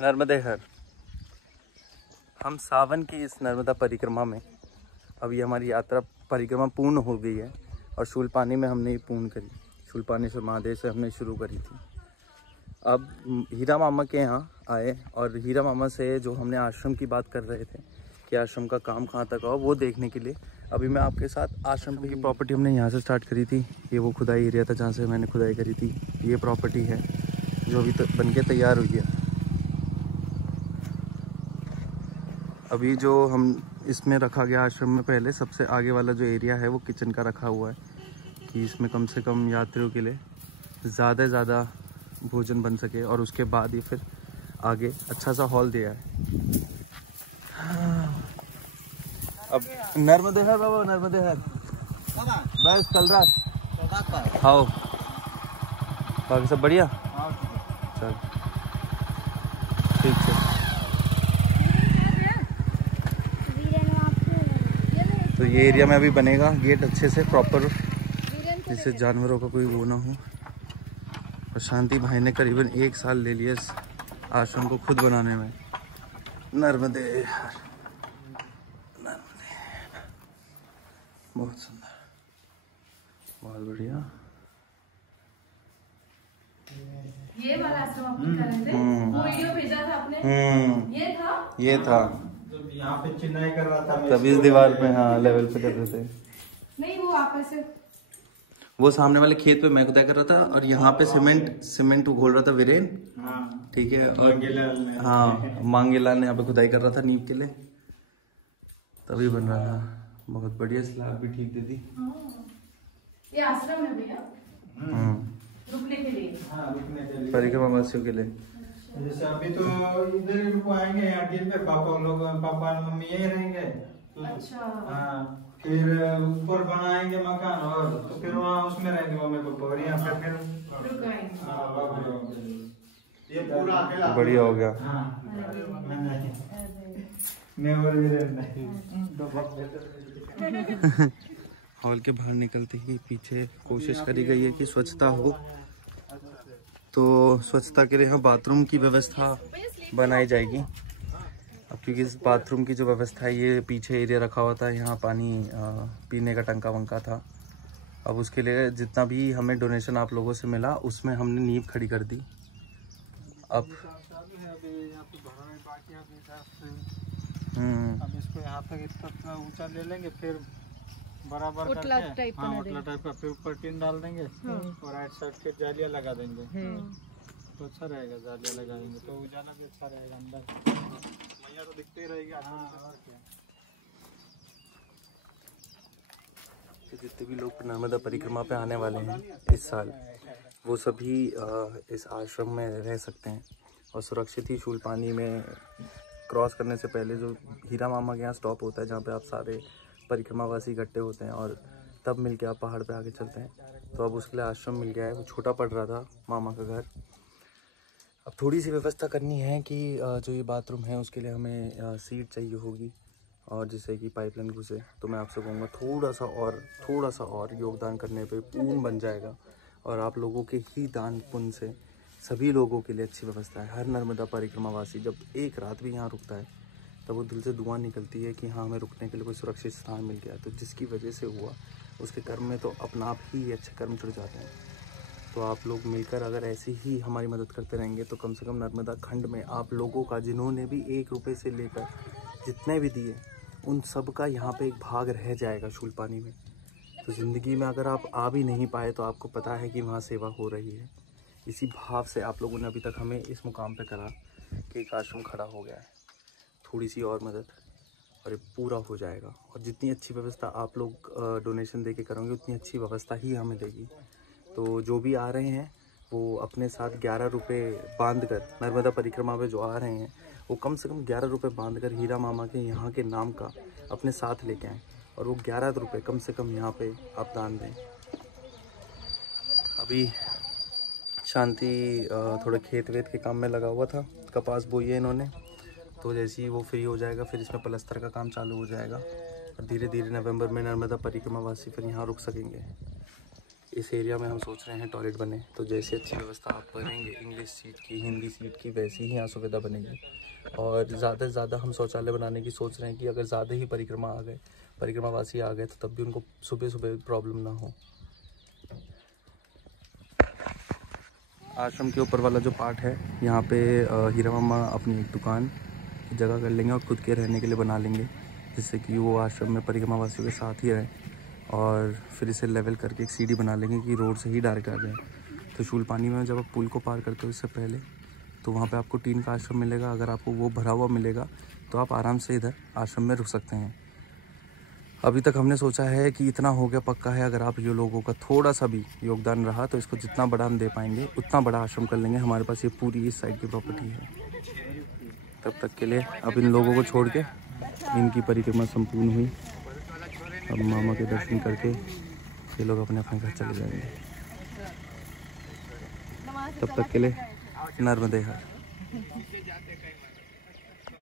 नर्मदे हर। हम सावन की इस नर्मदा परिक्रमा में अभी हमारी यात्रा परिक्रमा पूर्ण हो गई है और शूलपानी में हमने ये पूर्ण करी। शूलपानी से महादेव से हमने शुरू करी थी। अब हीरा मामा के यहाँ आए और हीरा मामा से जो हमने आश्रम की बात कर रहे थे कि आश्रम का काम कहाँ तक आओ, वो देखने के लिए अभी मैं आपके साथ आश्रम की प्रॉपर्टी हमने यहाँ से स्टार्ट करी थी। ये वो खुदाई एरिया था जहाँ से मैंने खुदाई करी थी। ये प्रॉपर्टी है जो अभी तक बन के तैयार हुई है। अभी जो हम इसमें रखा गया आश्रम में, पहले सबसे आगे वाला जो एरिया है वो किचन का रखा हुआ है कि इसमें कम से कम यात्रियों के लिए ज़्यादा से ज़्यादा भोजन बन सके। और उसके बाद ही फिर आगे अच्छा सा हॉल दिया है। अब नर्मदे हर बाबा, नर्मदे हर बस कल रात हाँ बाकी सब बढ़िया। चल ठीक है। तो ये एरिया में अभी बनेगा गेट अच्छे से प्रॉपर, जिससे जानवरों का कोई वो ना हो। और शांति भाई ने करीबन 1 साल ले लिया इस आश्रम को खुद बनाने में। नर्मदे हर, नर्मदे, बहुत सुंदर, बहुत बढ़िया। ये वाला आश्रम आपने कर रहे थे, वो वीडियो भेजा था आपने। ये था यहाँ पे चिन्हाई कर रहा था तभी इस दीवार पे, हाँ लेवल पे कर रहे थे। नहीं वो आप ऐसे, वो सामने वाले खेत पे मैं खुदाई कर रहा था और यहाँ पे सीमेंट घोल रहा था वीरेन। ठीक है। और हाँ मांगेलाल ने यहाँ पे खुदाई कर रहा था नींव के लिए, तभी बन रहा था। बहुत बढ़िया, स्लैब भी ठीक दे दी। ये आश्रम है भैया रुकने के लिए, रुकने के लिए, परिक्रमा वासियों के लिए। जैसे अभी तो इधर ही रुकवाएंगे अड्डे पे, पापा लोग, पापा और मम्मी यही रहेंगे। अच्छा हाँ, फिर ऊपर बनाएंगे मकान और तो फिर वहाँ उसमें रहेंगे मम्मी पापा, और यहाँ पे फिर ये पूरा अकेला बढ़िया हो गया। हॉल के बाहर निकलते ही पीछे कोशिश करी गई है कि स्वच्छता हो, तो स्वच्छता के लिए यहाँ बाथरूम की व्यवस्था बनाई जाएगी। अब क्योंकि इस बाथरूम की जो व्यवस्था है, ये पीछे एरिया रखा हुआ था, यहाँ पानी पीने का टंका वंका था। अब उसके लिए जितना भी हमें डोनेशन आप लोगों से मिला, उसमें हमने नींव खड़ी कर दी। अब इसको यहाँ तक इतना ऊंचा ले लेंगे, फिर बराबर उतला टाइप का फिर ऊपर टीन डाल देंगे और राइट साइड फिर जालियाँ लगा देंगे। तो अच्छा रहेगा, जालियाँ लगा देंगे तो उजाला भी अच्छा रहेगा, अंदर मैया तो दिखते ही रहेगी। हाँ और क्या। जितने भी लोग नर्मदा परिक्रमा पे आने वाले हैं इस साल, वो सभी इस आश्रम में रह सकते हैं और सुरक्षित ही शूलपानी में क्रॉस करने से पहले जो हीरा मामा के यहाँ स्टॉप होता है, जहाँ पे आप सारे परिक्रमावासी इकट्ठे होते हैं और तब मिलके आप पहाड़ पे आके चलते हैं। तो अब उसके लिए आश्रम मिल गया है। वो छोटा पड़ रहा था मामा का घर। अब थोड़ी सी व्यवस्था करनी है कि जो ये बाथरूम है उसके लिए हमें सीट चाहिए होगी, और जिससे कि पाइपलाइन घुसे। तो मैं आपसे कहूँगा थोड़ा सा और योगदान करने पे पूर्ण बन जाएगा। और आप लोगों के ही दान पुण्य से सभी लोगों के लिए अच्छी व्यवस्था है। हर नर्मदा परिक्रमावासी जब एक रात भी यहाँ रुकता है, तब वो दिल से दुआ निकलती है कि हाँ हमें रुकने के लिए कोई सुरक्षित स्थान मिल गया। तो जिसकी वजह से हुआ, उसके कर्म में तो अपना आप ही अच्छे कर्म जुड़ जाते हैं। तो आप लोग मिलकर अगर ऐसे ही हमारी मदद करते रहेंगे, तो कम से कम नर्मदा खंड में आप लोगों का, जिन्होंने भी 1 रुपये से लेकर जितने भी दिए, उन सब का यहाँ पे एक भाग रह जाएगा शूलपानी में। तो ज़िंदगी में अगर आप आ भी नहीं पाए, तो आपको पता है कि वहाँ सेवा हो रही है। इसी भाव से आप लोगों ने अभी तक हमें इस मुकाम पे करा कि एक आश्रम खड़ा हो गया है। थोड़ी सी और मदद और ये पूरा हो जाएगा। और जितनी अच्छी व्यवस्था आप लोग डोनेशन दे के करोगे, उतनी अच्छी व्यवस्था ही हमें देगी। तो जो भी आ रहे हैं वो अपने साथ 11 रुपये बांध कर, नर्मदा परिक्रमा में जो आ रहे हैं वो कम से कम 11 रुपये बांध कर हीरा मामा के यहाँ के नाम का अपने साथ लेके आएँ। और वो 11 रुपये कम से कम यहाँ पे आप दान दें। अभी शांति थोड़े खेत वेत के काम में लगा हुआ था, कपास बोई है इन्होंने। तो जैसे ही वो फ्री हो जाएगा, फिर इसमें प्लस्तर का काम चालू हो जाएगा और धीरे धीरे नवंबर में नर्मदा परिक्रमा वासी फिर यहाँ रुक सकेंगे। इस एरिया में हम सोच रहे हैं टॉयलेट बने, तो जैसी अच्छी व्यवस्था आप करेंगे इंग्लिश सीट की, हिंदी सीट की, वैसी ही यहाँ सुविधा बनेगी। और ज़्यादा से ज़्यादा हम शौचालय बनाने की सोच रहे हैं कि अगर ज़्यादा ही परिक्रमावासी आ गए तो तब भी उनको सुबह सुबह प्रॉब्लम ना हो। आश्रम के ऊपर वाला जो पार्ट है यहाँ पे हीरा मामा अपनी एक दुकान की जगह कर लेंगे और खुद के रहने के लिए बना लेंगे, जिससे कि वो आश्रम में परिक्रमावासियों के साथ ही रहें। और फिर इसे लेवल करके एक सीढ़ी बना लेंगे कि रोड से ही डायरेक्ट आ जाए। तो शूलपानी में जब आप पुल को पार करते हो इससे पहले, तो वहाँ पे आपको टीन का आश्रम मिलेगा। अगर आपको वो भरा हुआ मिलेगा तो आप आराम से इधर आश्रम में रुक सकते हैं। अभी तक हमने सोचा है कि इतना हो गया पक्का है, अगर आप ये लोगों का थोड़ा सा भी योगदान रहा तो इसको जितना बड़ा हम दे पाएंगे उतना बड़ा आश्रम कर लेंगे। हमारे पास ये पूरी इस साइड की प्रॉपर्टी है। तब तक के लिए अब इन लोगों को छोड़ के इनकी परिक्रमा संपूर्ण हुई। अब मामा के दर्शन करके ये लोग अपने अपने घर चले जाएंगे। तब तक के लिए नर्मदे हर।